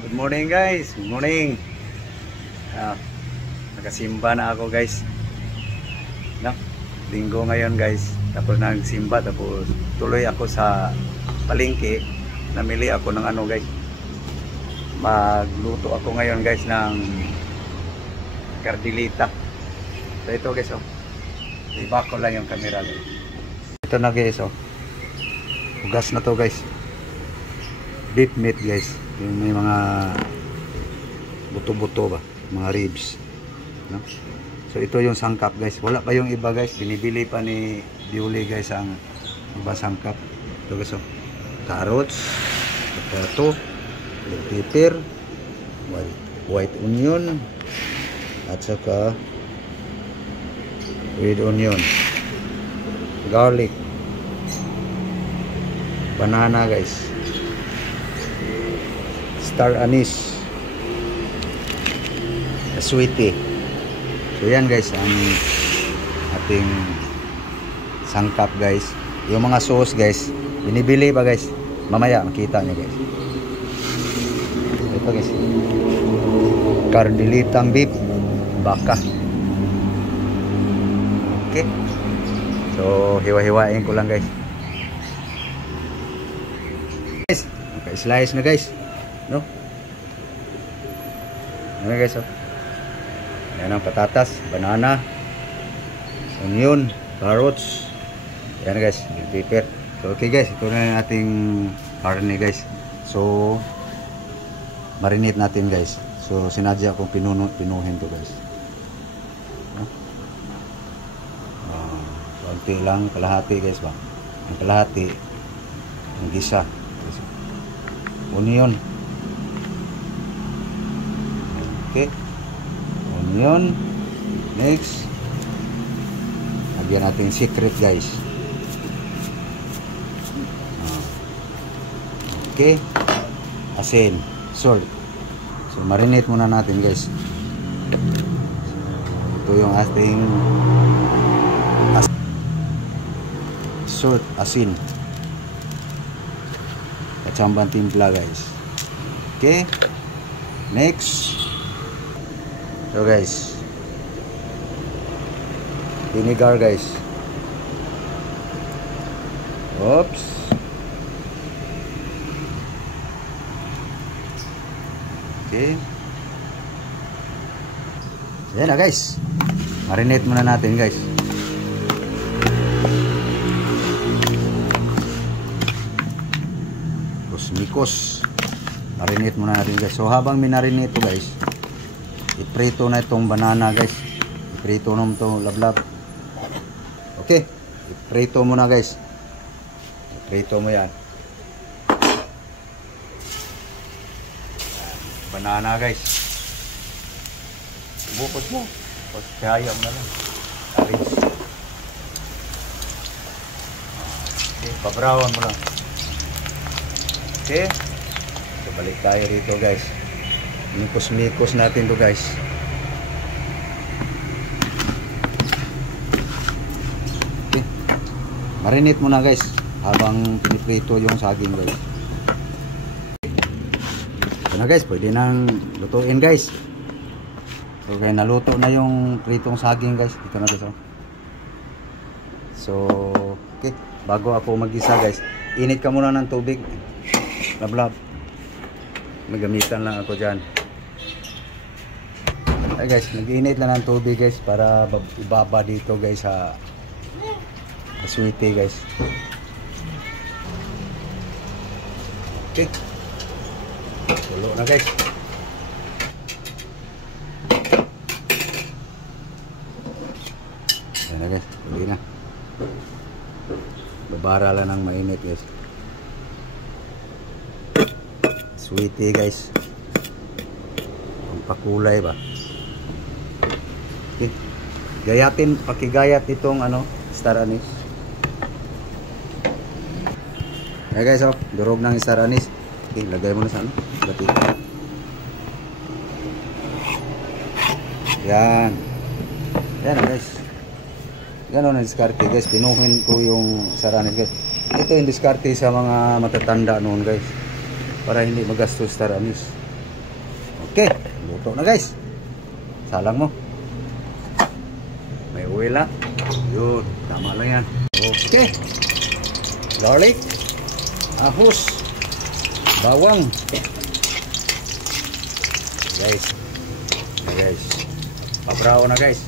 Good morning guys, good morning. Nakasimba na ako guys. No? Linggo ngayon guys. Tapos nagsimba, tapos tuloy ako sa palengke. Namili ako ng ano guys. Magluto ako ngayon guys ng kardilita. So ito guys oh. Iba ko lang yung camera guys. Ito na guys oh. Hugas na to guys. Beef meat guys. Yung may mga buto-buto ba, mga ribs, no? So ito yung sangkap guys, wala pa yung iba guys, binibili pa ni Diuli guys ang iba sangkap. Ito guys oh, carrots, potato, pepper, white onion, at saka red onion, garlic, banana guys, star anise, sweetie. So yan guys ang ating sangkap guys. Yung mga sauce guys binibili pa guys, mamaya makita nyo guys. Ito guys, kardilitang beef baka. Okay, so hiwa-hiwain ko lang guys. Okay, slice na guys, no? Ano guys oh. Yan ang patatas, banana, onion, carrots. Yan guys, yung pepper. So okay guys, ito na yung ating karne guys. So marinate natin guys. So sinadya akong pinuhin to guys. Konti lang, kalahati guys ba. Ang kalahati, ang gisa. Onion. Okay. Onion. Next. Lagyan natin secret guys. Okay. Asin. Salt. So marinate muna natin guys. Ito yung ating salt, asin. Katsambang timpla guys. Okay. Next. So guys, vinegar guys. Oops. Okay. Yan na guys. Marinate muna natin guys. Mikos. Marinate muna natin guys. So habang minarinate ito guys, iprito na itong banana guys. Iprito naman itong lablab. Okay. Iprito muna guys. Iprito mo yan. Banana guys. Bukos mo. Tapos kaya mo na lang. Aris. Okay. Pabrawan mo lang. Okay. So balik tayo rito guys. Mikos-mikos natin to guys. Okay. Marinate muna guys habang piniprito yung saging guys. Ito na guys, pwede nang lutuin guys. So okay, naluto na yung pritong saging guys. Ito na guys oh. So okay, bago ako mag-isa guys, init ka muna ng tubig. Lablab. Magamitan lang ako dyan. Ay guys, nag-init lang ng tubig guys para ibaba dito guys sa sweetie guys. Okay. Tulo na guys. Yan na guys, tuloy na. Babara lang ng mainit guys. Sweetie guys. Ang pakulay ba? Okay. Gayatin, pakigayat itong ano, star anise. Okay guys, oh, durog ng star anise. Okay, lagay mo na sa ano, batika. Yan. Yan guys. Gano'n ang diskarte guys. Pinuhin ko yung star anise guys. Ito yung diskarte sa mga matatanda noon guys, para hindi magastos star anise. Okay, luto na guys. Salang mo. May oil na. Yun, tama lang yan. Okay. Garlic, ahos, bawang. Guys. Guys. Pabraw na guys.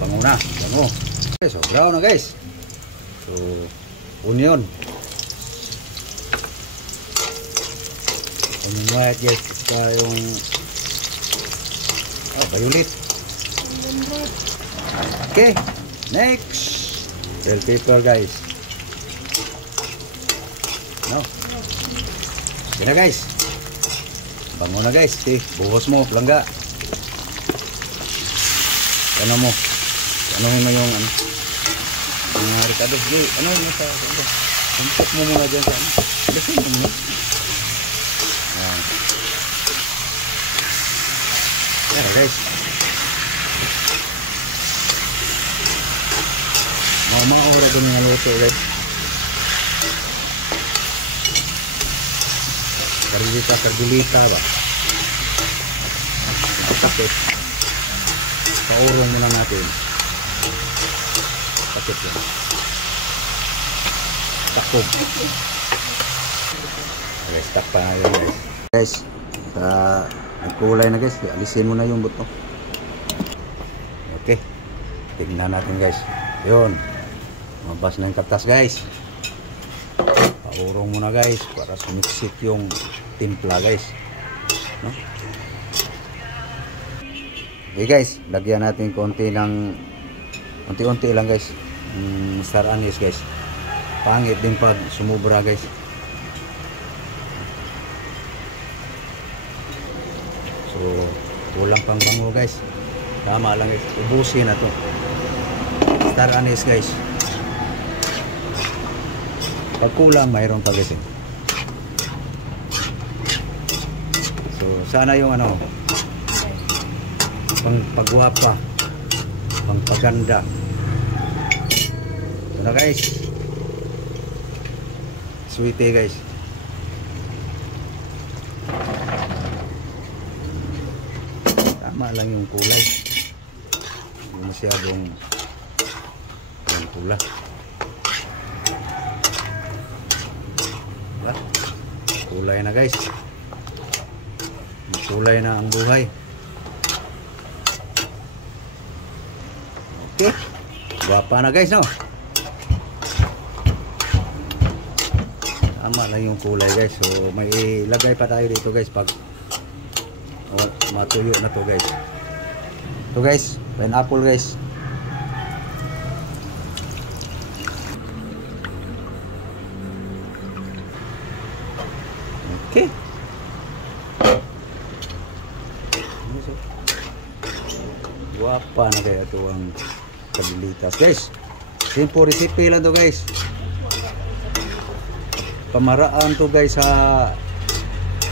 Panguna, bango. Okay, so brown na guys. So, onion. Onion white guys. Saka yung violet. Okay, next. Bell pepper guys. No. Okay na guys. Bango na guys. Okay, buhos mo, langga. Ano mo? Ano mo yung ano? Mga Ricardo, ano mo sa ano? Tumpok mo muna dyan sa ano? Besin mo muna. Ayan. Ayan guys. Mga oras doon yung luto guys. Kardilita ba? Kapit. Paurong muna natin. Kapit yun. Takog. Okay, stop pa na yun guys. Guys, nagkulay na guys. Alisin mo na yung buto. Okay. Tignan natin guys. Yun. Mabas na yung katas guys. Paurong muna guys para sumiksit yung timpla guys, no? Okay guys, lagyan natin konti ng unti-unti lang guys, star anise guys. Pangit din pag sumubra guys. So kulang pang bango guys, tama lang guys. Ubusin na to star anise guys. Pag kulang mayroon pa guys eh. So sana yung ano, pagwapa, pagpaganda. Ito na guys, sweetie guys. Tama lang yung kulay, hindi masyadong yung pula. Kulay na guys, kulay na ang buhay. Okay, guwapa na guys, no? Tama lang yung kulay guys. So may ilagay pa tayo dito guys pag matuyo na to guys. Ito guys, pineapple guys. Okay. Guwapa na kaya ito ang kabilitas guys. Simple recipe lang to guys. Pamaraan to guys sa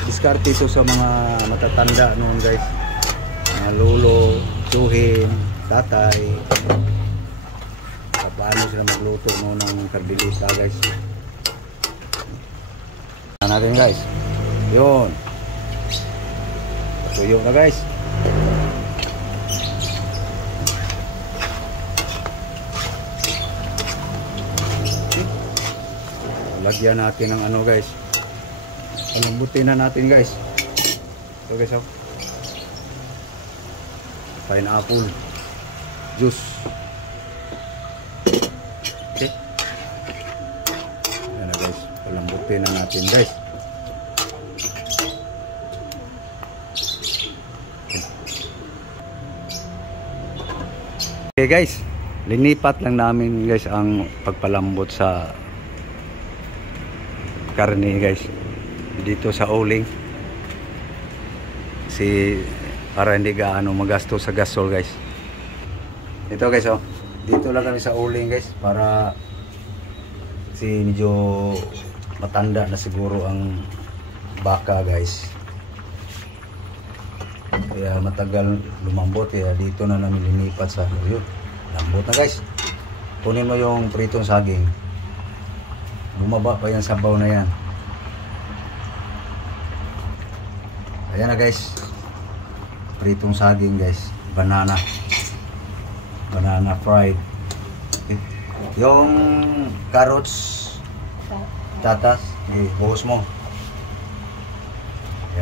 diskarte ito sa mga matatanda noon guys. Mga lolo, tuhin, tatay. Paano sila magluto noon ng kabilita guys. Natin guys. Yun. Tuyo na guys. Lagyan natin ng ano guys. Palambutin na natin guys. Ito guys, oh. Pineapple juice. Okay. Yan na guys. Palambutin na natin guys. Okay guys, linipat lang namin guys ang pagpalambot sa karne guys dito sa uling, para hindi gaano magasto sa gasol guys. Ito guys, oh, dito lang kami sa uling guys para medyo matanda na siguro ang baka guys, kaya matagal lumambot, kaya dito na namin linipat sa yun. Lambot na guys. Kunin mo yung pritong saging, bumaba pa yan sabaw na yan. Ayan na guys. Pritong saging guys. Banana fried. Okay. Yung carrots, tatas, buhos mo.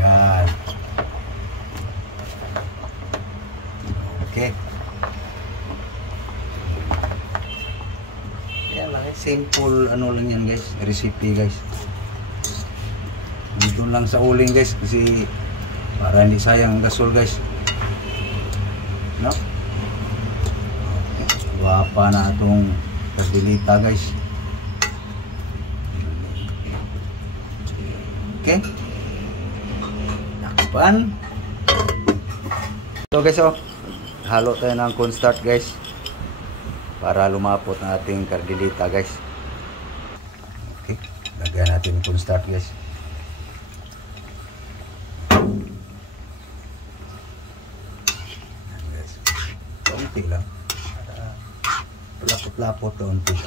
Yan. Okay. Yan lang, simple ano lang yan guys, recipe guys. Dito lang sa uling guys kasi para hindi sayang ang gasol guys. No? Okay. Guwapa na itong kardilita guys. Okay. Nakpan. So guys, oh, halo tayo ng cornstarch guys para lumapot ang ating kardilita guys. Okay, lagyan natin yung cornstarch guys. Yan guys, konti lang lapot-lapot konti.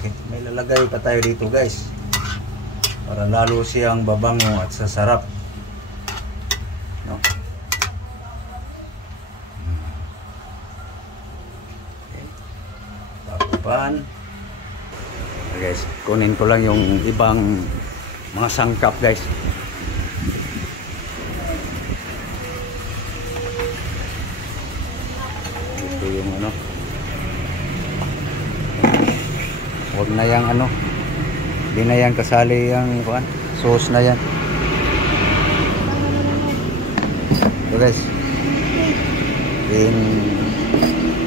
Okay, may lalagay pa tayo dito guys para lalo siyang babango at sasarap. No? Okay. Tapupan. Okay guys, kunin ko lang yung ibang mga sangkap guys. Ito yung ano. Huwag na yung ano. Hindi na yan kasali yung sauce na yan. So guys,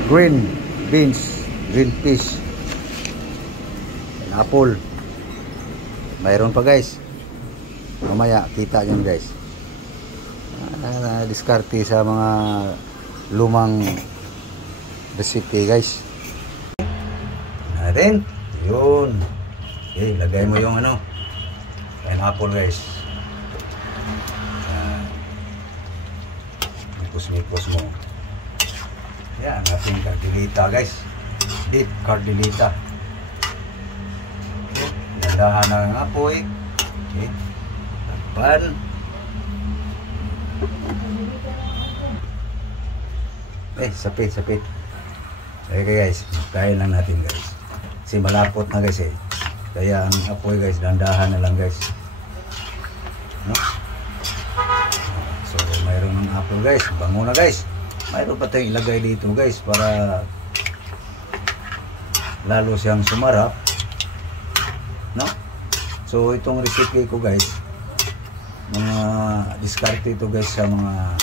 green beans, green fish, apple. Mayroon pa guys. Mamaya kita yun guys. Diskarte sa mga lumang recipe guys. Natin yun. Okay, lagay mo yung ano, pineapple guys. Mikos-mikos mo. Yan, ating kardilita guys. Beef kardilita. Okay, lalahan ng apoy. Okay, takpan. Sapit. Okay guys, kain lang natin guys. Kasi malapot na guys eh. Kaya ang apoy guys, dandahan na lang guys. No? So mayroon ng apple guys, bango na guys. Mayroon pa tayong ilagay dito guys para lalo siyang sumarap. No? So itong recipe ko guys, mga diskarte ito guys sa mga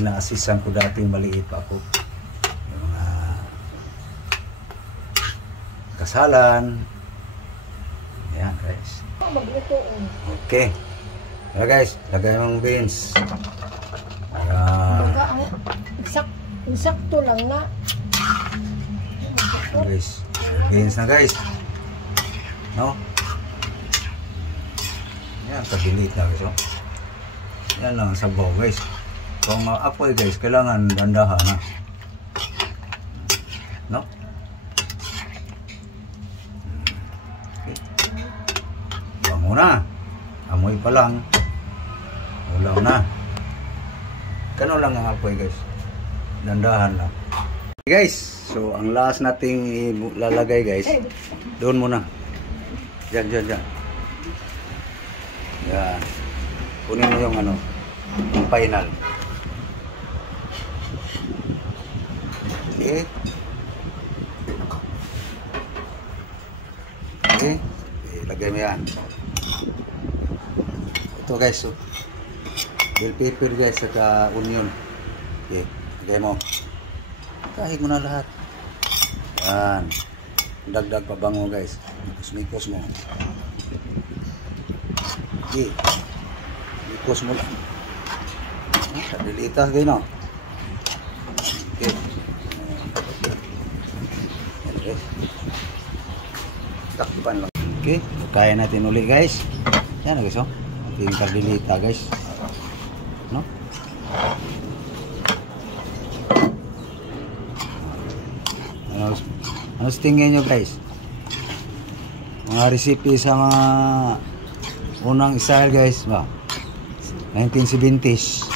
ina-assisan ko dati maliit pa ako. Yung mga kasalan. Ayan guys. Okay. Ayan guys, lagay mong beans. Insakto lang na. Guys, beans na guys. No? Ayan, kabilit na guys. Oh. Yan lang ang sabaw guys. Kung apoy guys, kailangan dandahan na. No? Na, amoy pa lang, ulaw na. Kano lang ang apoy guys, dandahan lang. Okay guys, so ang last nating ilalagay guys, doon muna. Diyan. Yan. Kunin mo yung ano, yung final. Okay. Okay, ilagay mo yan. Ito guys, so bell pepper guys, saka onion. Okay, lagay mo. Kahit mo na lahat. Yan. Dagdag pa bango guys. Mikos mo. Okay. Mikos mo lang. Kadilitas kayo no. Okay. Okay. Takpan lang. Okay, kaya natin uli guys. Yan guys, oh. Yung kardilita guys, no? Ano tingin nyo guys? Mga recipe sa mga unang style guys, ba? 1970s.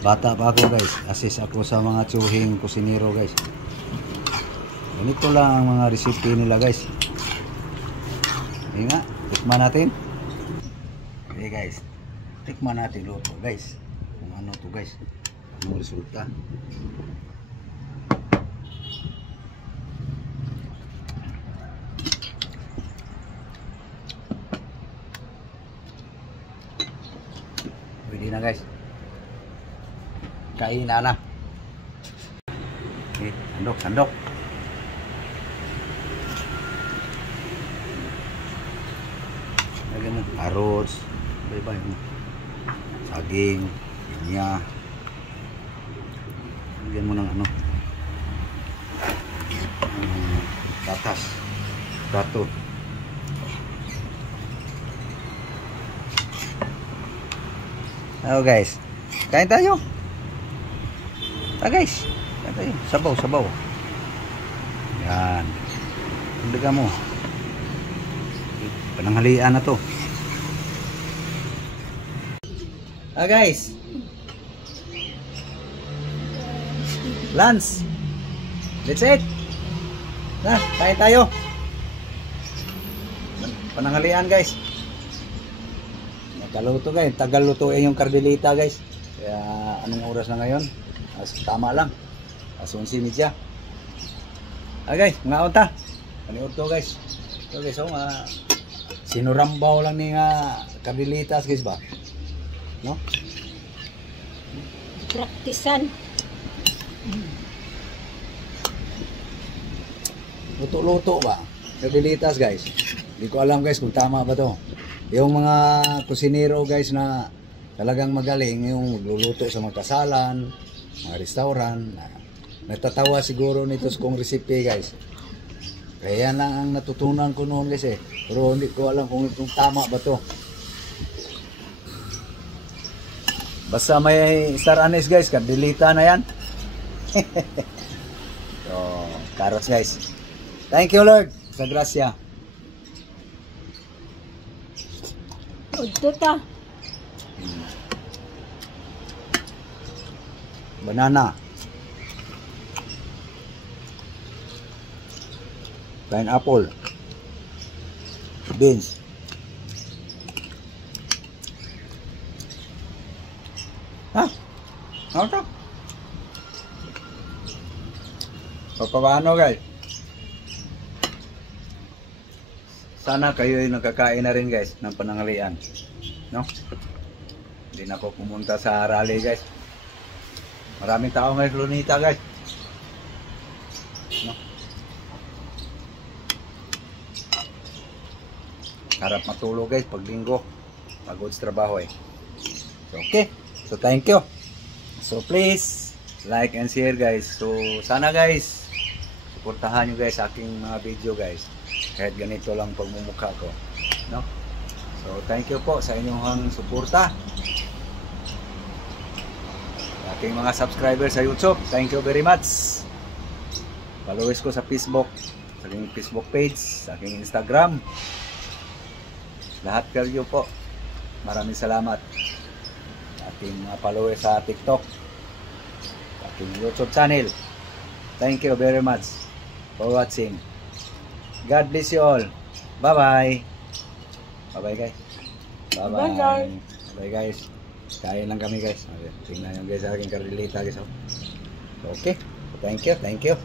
Bata pa ako guys. Assist ako sa mga tsuhing kusinero guys. Ganito lang ang mga recipe nila guys. Hindi nga, tikman natin. Okay guys, tikman natin luto guys. Kung ano to guys, anong resulta. Pwede na guys. Kain na. Okay, sandok. Lagyan mo carrots, bye-bye mo. Saging, pinya. Lagyan mo ng ano. Patas. Plato. Hello guys. Kain tayo. Guys. Kain tayo. Sabaw. Yan. Tulaga mo. Pananghalian na to. Guys. Lunch. Let's eat. Na, kain tayo. Pananghalian guys. Nakaluto guys. Tagal lutuin yung kardelita guys. Kaya anong oras na ngayon? Tama lang. 11:30. Guys, mga unta. Paniod to guys. Ito guys, sinurambaw lang ni nga kardelita guys ba? No? Praktisan. Luto-luto ba? Kardelitas guys. Hindi ko alam guys kung tama ba to. Yung mga kusinero guys na talagang magaling, yung magluluto sa mga kasalan, mga restaurant, natatawa siguro nito kung recipe guys. Kaya yan lang ang natutunan ko noon guys eh. Pero hindi ko alam kung tama ba to. Basta may star anise guys, kardelita na yan. So, carrots guys. Thank you Lord sa grasya. Udto ta. Banana. Pineapple. Beans. Ano to? Paano guys? Sana kayo ay nakakain na rin guys ng pananghalian. No? Hindi na ako pumunta sa rally guys. Maraming tao ngayon Lunita guys. No? Harap matulog guys pag linggo. Pagod sa trabaho eh. So, okay. So thank you. So please like and share guys. So sana guys suportahan nyo guys aking mga video guys. Kahit ganito lang pagmumukha ko. No? So thank you po sa inyong suporta. Aking mga subscribers sa YouTube, thank you very much. Followers ko sa Facebook, sa aking Facebook page, sa aking Instagram. Lahat kayo po. Maraming salamat. Ating mga followers sa TikTok, aking YouTube channel. Thank you very much for watching. God bless you all. Bye-bye. Bye-bye guys. Bye-bye. Bye guys. Kain lang kami guys. Tingnan nyo guys sa aking kardelita guys. Okay. Thank you.